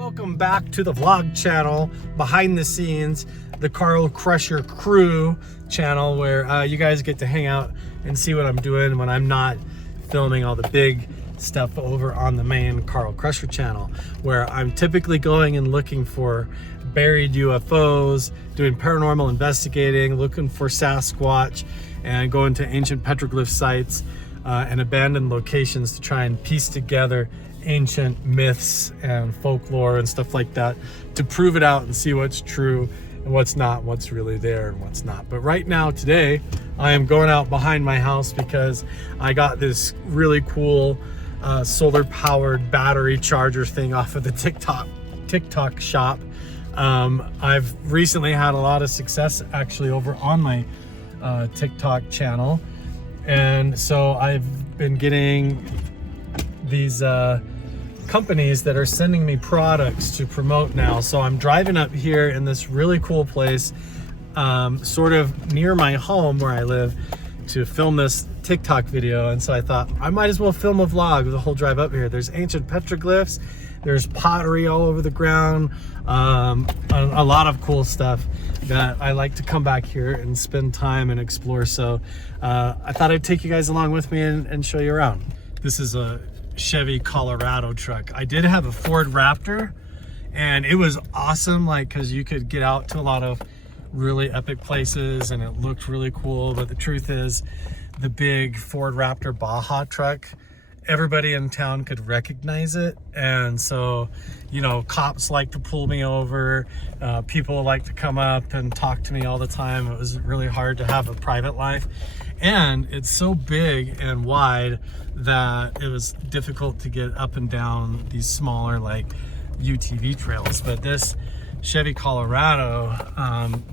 Welcome back to the vlog channel, behind the scenes, the Carl Crusher crew channel, where you guys get to hang out and see what I'm doing when I'm not filming all the big stuff over on the main Carl Crusher channel, where I'm typically going and looking for buried UFOs, doing paranormal investigating, looking for Sasquatch, and going to ancient petroglyph sites and abandoned locations to try and piece together ancient myths and folklore and stuff like that to prove it out and see what's true and what's not, what's really there and what's not. But right now, today, I am going out behind my house because I got this really cool solar powered battery charger thing off of the TikTok shop. I've recently had a lot of success actually over on my TikTok channel, and so I've been getting these companies that are sending me products to promote now. So I'm driving up here in this really cool place, sort of near my home where I live, to film this TikTok video. And so I thought I might as well film a vlog of the whole drive up here. There's ancient petroglyphs, there's pottery all over the ground, a lot of cool stuff that I like to come back here and spend time and explore. So I thought I'd take you guys along with me and show you around. This is a Chevy Colorado truck. I did have a Ford Raptor, and it was awesome, like, because you could get out to a lot of really epic places and it looked really cool. But the truth is, the big Ford Raptor Baja truck, everybody in town could recognize it, and so, you know, cops like to pull me over, people like to come up and talk to me all the time. It was really hard to have a private life, and it's so big and wide that it was difficult to get up and down these smaller, like, UTV trails. But this Chevy Colorado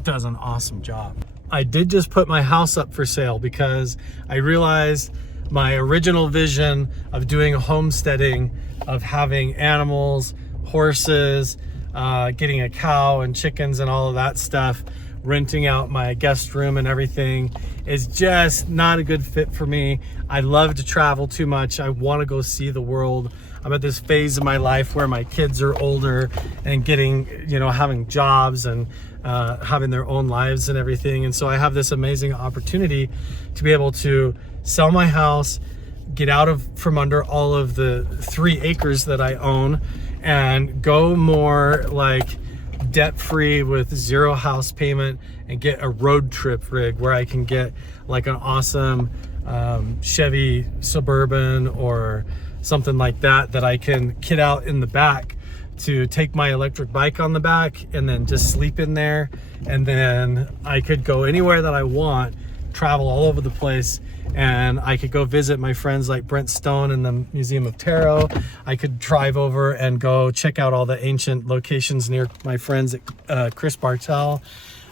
does an awesome job. I did just put my house up for sale because I realized my original vision of doing homesteading, of having animals, horses, getting a cow and chickens and all of that stuff, renting out my guest room and everything, is just not a good fit for me. I love to travel too much. I want to go see the world. I'm at this phase of my life where my kids are older and getting, you know, having jobs and having their own lives and everything. And so I have this amazing opportunity to be able to sell my house, get out from under all of the 3 acres that I own, and go more like debt-free with 0 house payment, and get a road trip rig where I can get like an awesome Chevy Suburban or something like that I can kit out in the back to take my electric bike on the back and then just sleep in there. And then I could go anywhere that I want, travel all over the place, and I could go visit my friends like Brent Stone in the Museum of Tarot. I could drive over and go check out all the ancient locations near my friends at Chris Bartel.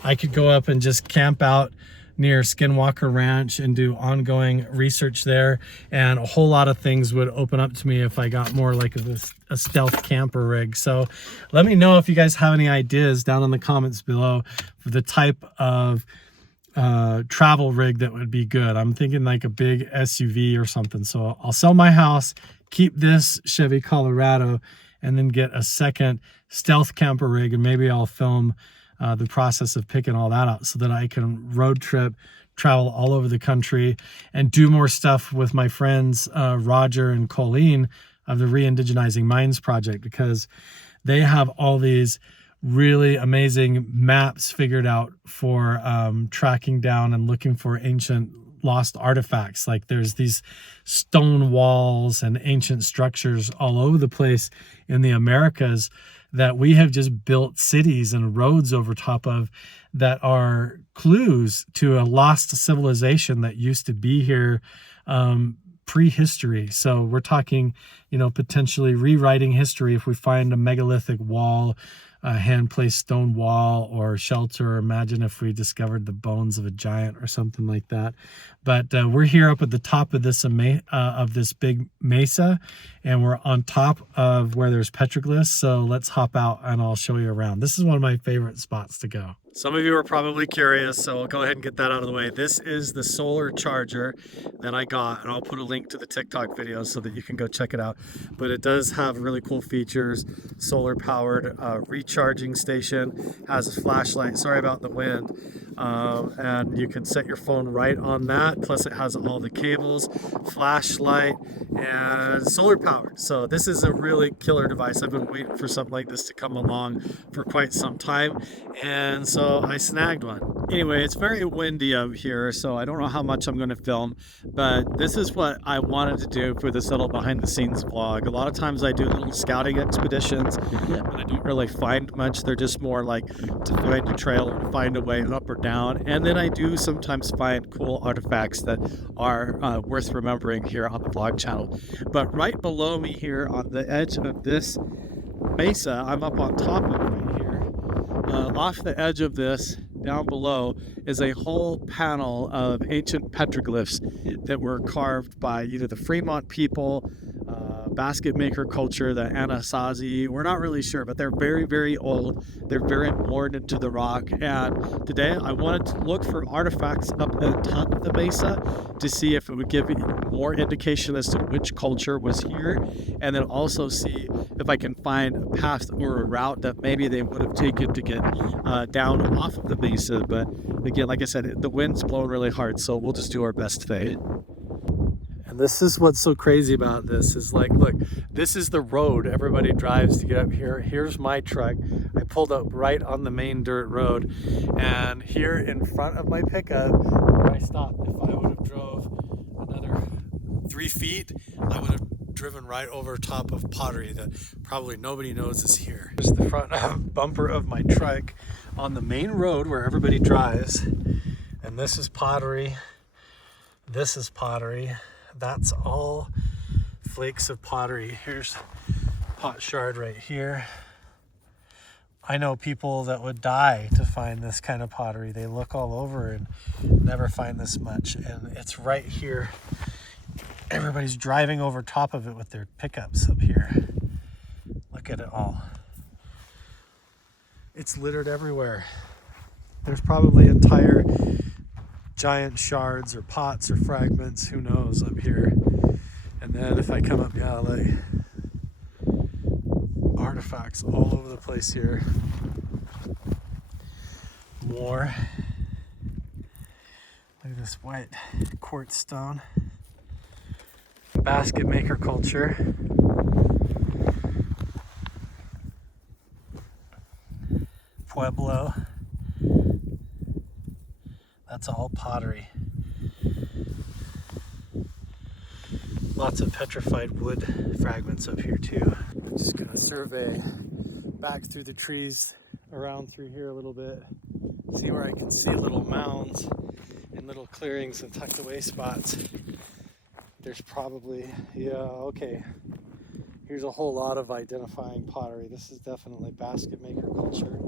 I could go up and just camp out near Skinwalker Ranch and do ongoing research there, and a whole lot of things would open up to me if I got more like a stealth camper rig. So let me know if you guys have any ideas down in the comments below for the type of travel rig that would be good. I'm thinking like a big SUV or something. So I'll sell my house, keep this Chevy Colorado, and then get a second stealth camper rig, and maybe I'll film the process of picking all that out so that I can road trip, travel all over the country, and do more stuff with my friends Roger and Colleen of the Re-Indigenizing Minds Project, because they have all these really amazing maps figured out for tracking down and looking for ancient lost artifacts. Like, there's these stone walls and ancient structures all over the place in the Americas that we have just built cities and roads over top of, that are clues to a lost civilization that used to be here prehistory. So we're talking, you know, potentially rewriting history if we find a megalithic wall hand-placed stone wall or shelter. Imagine if we discovered the bones of a giant or something like that. But we're here up at the top of this big mesa, and we're on top of where there's petroglyphs. So let's hop out and I'll show you around. This is one of my favorite spots to go. Some of you are probably curious, so I'll go ahead and get that out of the way. This is the solar charger that I got, and I'll put a link to the TikTok video so that you can go check it out. But it does have really cool features. Solar powered recharging station, has a flashlight, sorry about the wind, and you can set your phone right on that. Plus it has all the cables, flashlight, and solar powered. So this is a really killer device. I've been waiting for something like this to come along for quite some time, and so I snagged one. Anyway, it's very windy out here, so I don't know how much I'm going to film, but this is what I wanted to do for this little behind the scenes vlog. A lot of times I do little scouting expeditions, and I don't really find much. They're just more like to find a trail or to find a way up or down. And then I do sometimes find cool artifacts that are worth remembering here on the vlog channel. But right below me here on the edge of this mesa, I'm up on top of it right here. Off the edge of this, down below, is a whole panel of ancient petroglyphs that were carved by either the Fremont people, basket maker culture, the Anasazi. We're not really sure, but they're very, very old. They're very worn into the rock. And today I wanted to look for artifacts up at the top of the mesa to see if it would give more indication as to which culture was here, and then also see if I can find a path or a route that maybe they would have taken to get down off of the mesa. But again, like I said, the wind's blowing really hard, so we'll just do our best today. And this is what's so crazy about this is, like, look, this is the road everybody drives to get up here. Here's my truck. I pulled up right on the main dirt road, and here in front of my pickup where I stopped, if I would have drove another 3 feet, I would have driven right over top of pottery that probably nobody knows is here. Here's the front bumper of my truck on the main road where everybody drives, and this is pottery. This is pottery. That's all flakes of pottery. Here's pot shard right here. I know people that would die to find this kind of pottery. They look all over and never find this much, and it's right here. Everybody's driving over top of it with their pickups up here. Look at it all. It's littered everywhere. There's probably entire giant shards or pots or fragments, who knows, up here. And then if I come up, yeah, like artifacts all over the place here. More. Look at this white quartz stone. Basket maker culture. Pueblo. That's all pottery. Lots of petrified wood fragments up here too. I'm just gonna survey back through the trees, around through here a little bit, see where I can see little mounds and little clearings and tucked away spots. There's probably, yeah, okay. Here's a whole lot of identifying pottery. This is definitely basket maker culture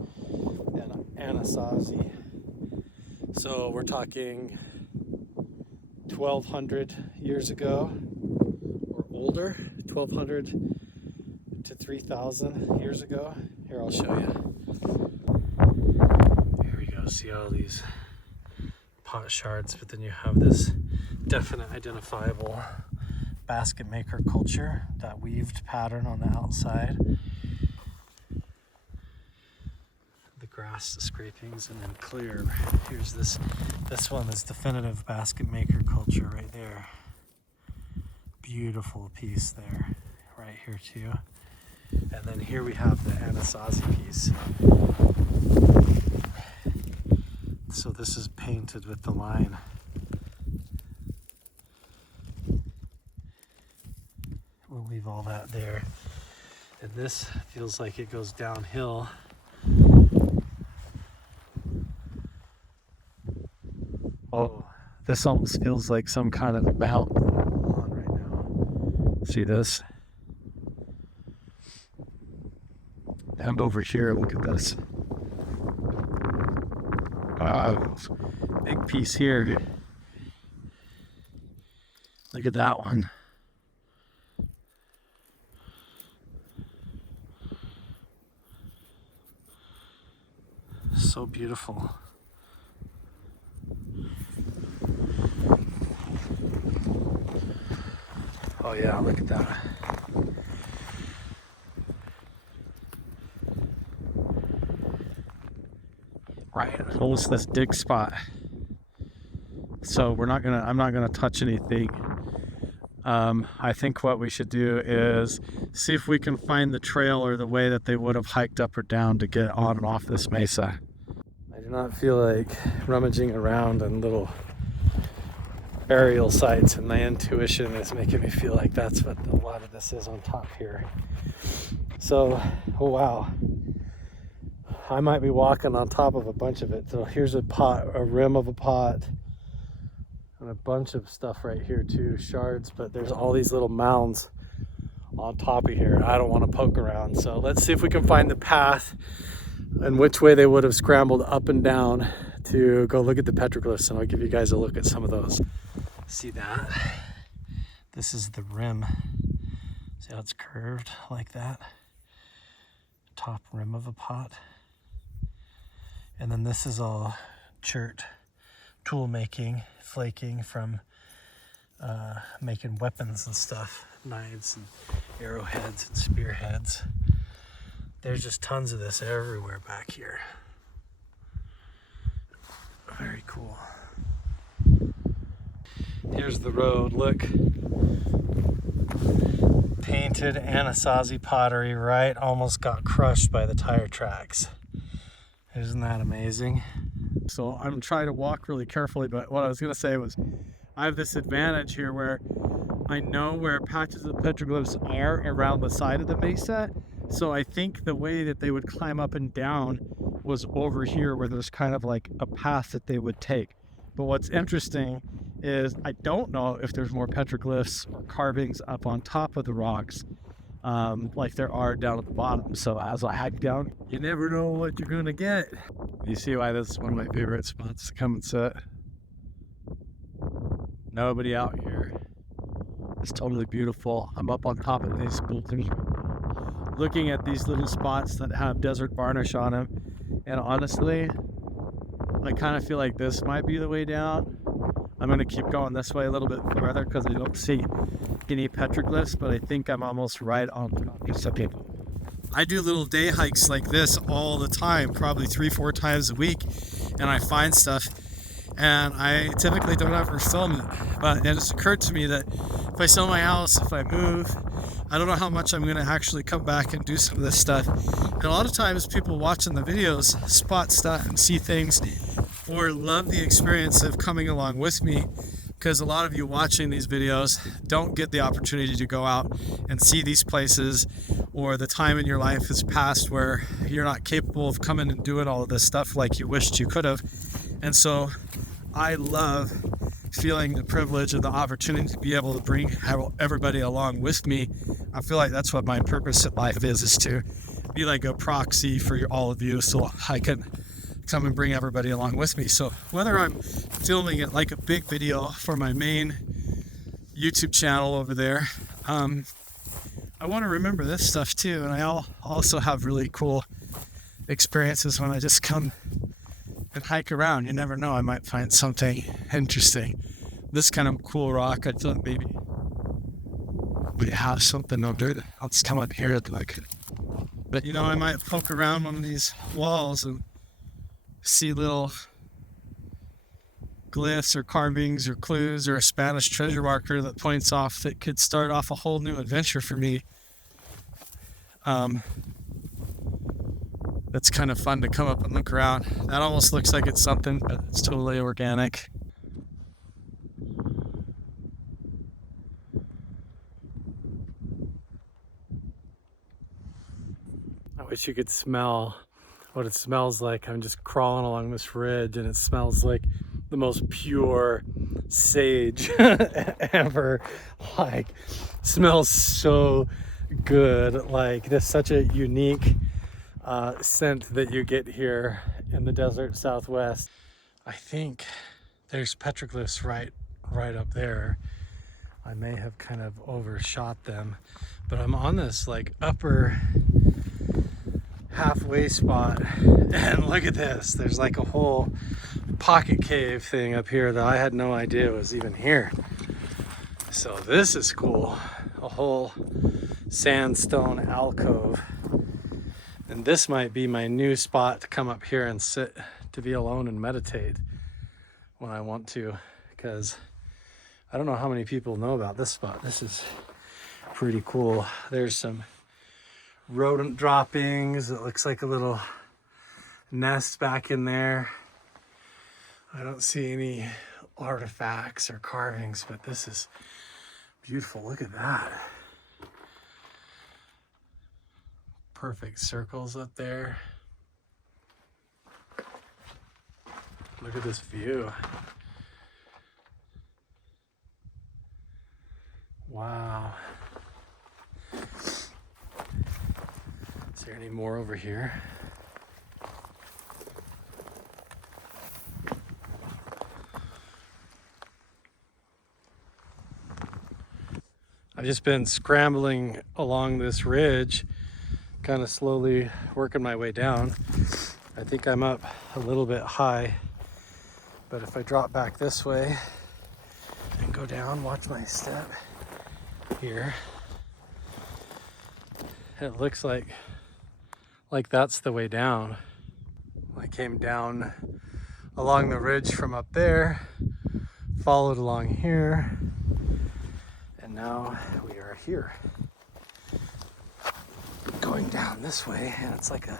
and Anasazi. So we're talking 1,200 years ago or older, 1,200 to 3,000 years ago. Here, I'll show you. Here we go, see all these pot shards, but then you have this definite identifiable basket maker culture, that weaved pattern on the outside. Grass scrapings, and then clear. Here's this one is definitive basket maker culture right there. Beautiful piece there, right here too. And then here we have the Anasazi piece. So this is painted with the line. We'll leave all that there. And this feels like it goes downhill. Oh, this almost feels like some kind of mountain on right now. See this? And over here, look at this. Big piece here. Look at that one. So beautiful. Oh yeah, look at that. Right, almost this dig spot. So I'm not gonna touch anything. I think what we should do is see if we can find the trail or the way that they would have hiked up or down to get on and off this mesa. I do not feel like rummaging around in little aerial sites, and my intuition is making me feel like that's what a lot of this is on top here. So, oh wow. I might be walking on top of a bunch of it. So here's a pot, a rim of a pot, and a bunch of stuff right here too, shards, but there's all these little mounds on top of here. I don't want to poke around. So let's see if we can find the path and which way they would have scrambled up and down to go look at the petroglyphs, and I'll give you guys a look at some of those. See that? This is the rim. See how it's curved like that? Top rim of a pot. And then this is all chert tool making, flaking from making weapons and stuff, knives and arrowheads and spearheads. There's just tons of this everywhere back here. Very cool. Here's the road, look. Painted Anasazi pottery, right? Almost got crushed by the tire tracks. Isn't that amazing? So I'm trying to walk really carefully, but what I was gonna say was I have this advantage here where I know where patches of petroglyphs are around the side of the mesa. So I think the way that they would climb up and down was over here where there's kind of like a path that they would take. But what's interesting is I don't know if there's more petroglyphs or carvings up on top of the rocks like there are down at the bottom. So as I hike down, you never know what you're gonna get. You see why this is one of my favorite spots to come and sit. Nobody out here. It's totally beautiful. I'm up on top of these buildings, looking at these little spots that have desert varnish on them, and honestly I kind of feel like this might be the way down. I'm going to keep going this way a little bit further because I don't see any petroglyphs, but I think I'm almost right on top of something. I do little day hikes like this all the time, probably 3-4 times a week, and I find stuff, and I typically don't ever film it, but it just occurred to me that if I sell my house, if I move, I don't know how much I'm going to actually come back and do some of this stuff. And a lot of times people watching the videos spot stuff and see things or love the experience of coming along with me, because a lot of you watching these videos don't get the opportunity to go out and see these places, or the time in your life has passed where you're not capable of coming and doing all of this stuff like you wished you could have. And so I love feeling the privilege and the opportunity to be able to bring everybody along with me. I feel like that's what my purpose in life is to be like a proxy for all of you, so I can come and bring everybody along with me. So whether I'm filming it like a big video for my main YouTube channel over there, I want to remember this stuff too. And I also have really cool experiences when I just come and hike around. You never know, I might find something interesting. This kind of cool rock, I thought maybe we have something over there. I'll just come up here but you know, I might poke around one of these walls and see little glyphs or carvings or clues or a Spanish treasure marker that points off that could start off a whole new adventure for me. That's kind of fun to come up and look around. That almost looks like it's something, but it's totally organic. I wish you could smell what it smells like. I'm just crawling along this ridge and it smells like the most pure sage ever. Like, smells so good. Like, there's such a unique scent that you get here in the desert Southwest. I think there's petroglyphs right up there. I may have kind of overshot them, but I'm on this like upper halfway spot, and look at this. There's like a whole pocket cave thing up here that I had no idea was even here. So this is cool. A whole sandstone alcove. And this might be my new spot to come up here and sit, to be alone and meditate when I want to, because I don't know how many people know about this spot. This is pretty cool. There's some rodent droppings. It looks like a little nest back in there. I don't see any artifacts or carvings, but this is beautiful. Look at that. Perfect circles up there. Look at this view. Wow. Is there any more over here? I've just been scrambling along this ridge, kind of slowly working my way down. I think I'm up a little bit high, but if I drop back this way and go down, watch my step here. It looks like that's the way down. I came down along the ridge from up there, followed along here, and now we are here. Going down this way, and it's like a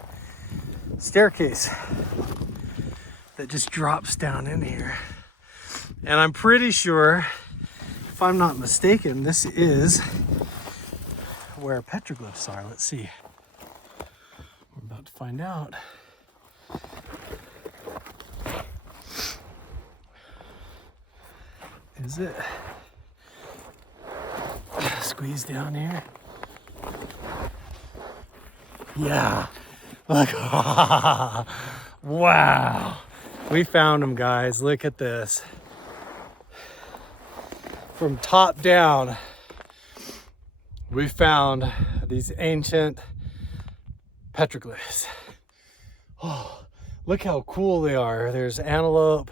staircase that just drops down in here. And I'm pretty sure, if I'm not mistaken, this is where petroglyphs are. Let's see. We're about to find out. Is it? Squeeze down here. Yeah. Look. Wow. We found them, guys. Look at this. From top down, we found these ancient petroglyphs. Oh, look how cool they are. There's antelope.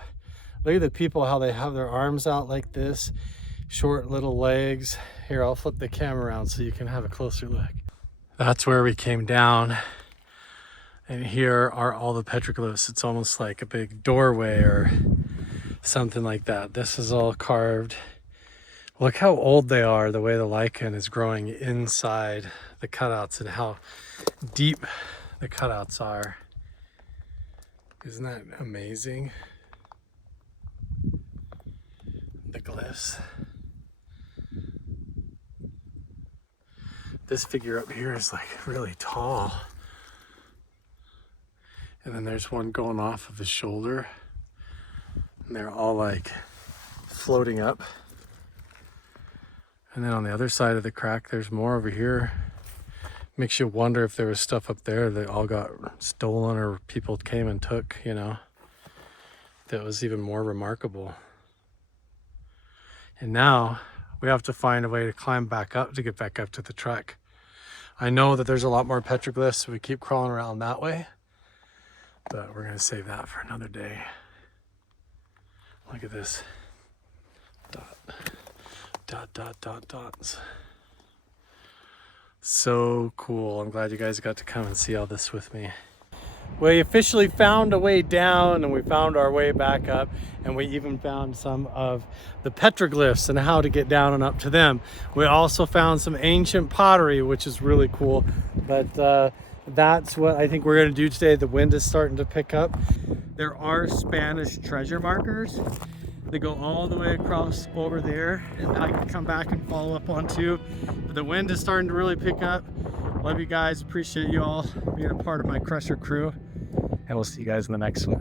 Look at the people, how they have their arms out like this. Short little legs. Here, I'll flip the camera around so you can have a closer look. That's where we came down. And here are all the petroglyphs. It's almost like a big doorway or something like that. This is all carved. Look how old they are, the way the lichen is growing inside the cutouts and how deep the cutouts are. Isn't that amazing? The glyphs. This figure up here is like really tall. And then there's one going off of his shoulder. And they're all like floating up. And then on the other side of the crack, there's more over here. Makes you wonder if there was stuff up there that all got stolen or people came and took, you know. That was even more remarkable. And now we have to find a way to climb back up to get back up to the truck. I know that there's a lot more petroglyphs, so we keep crawling around that way. But we're gonna save that for another day. Look at this. Dots. So cool. I'm glad you guys got to come and see all this with me. We officially found a way down, and we found our way back up, and we even found some of the petroglyphs and how to get down and up to them. We also found some ancient pottery, which is really cool. But that's what I think we're going to do today. The wind is starting to pick up. There are Spanish treasure markers. They go all the way across over there, and I can come back and follow up on too. But the wind is starting to really pick up. Love you guys. Appreciate you all being a part of my Crusher crew. And we'll see you guys in the next one.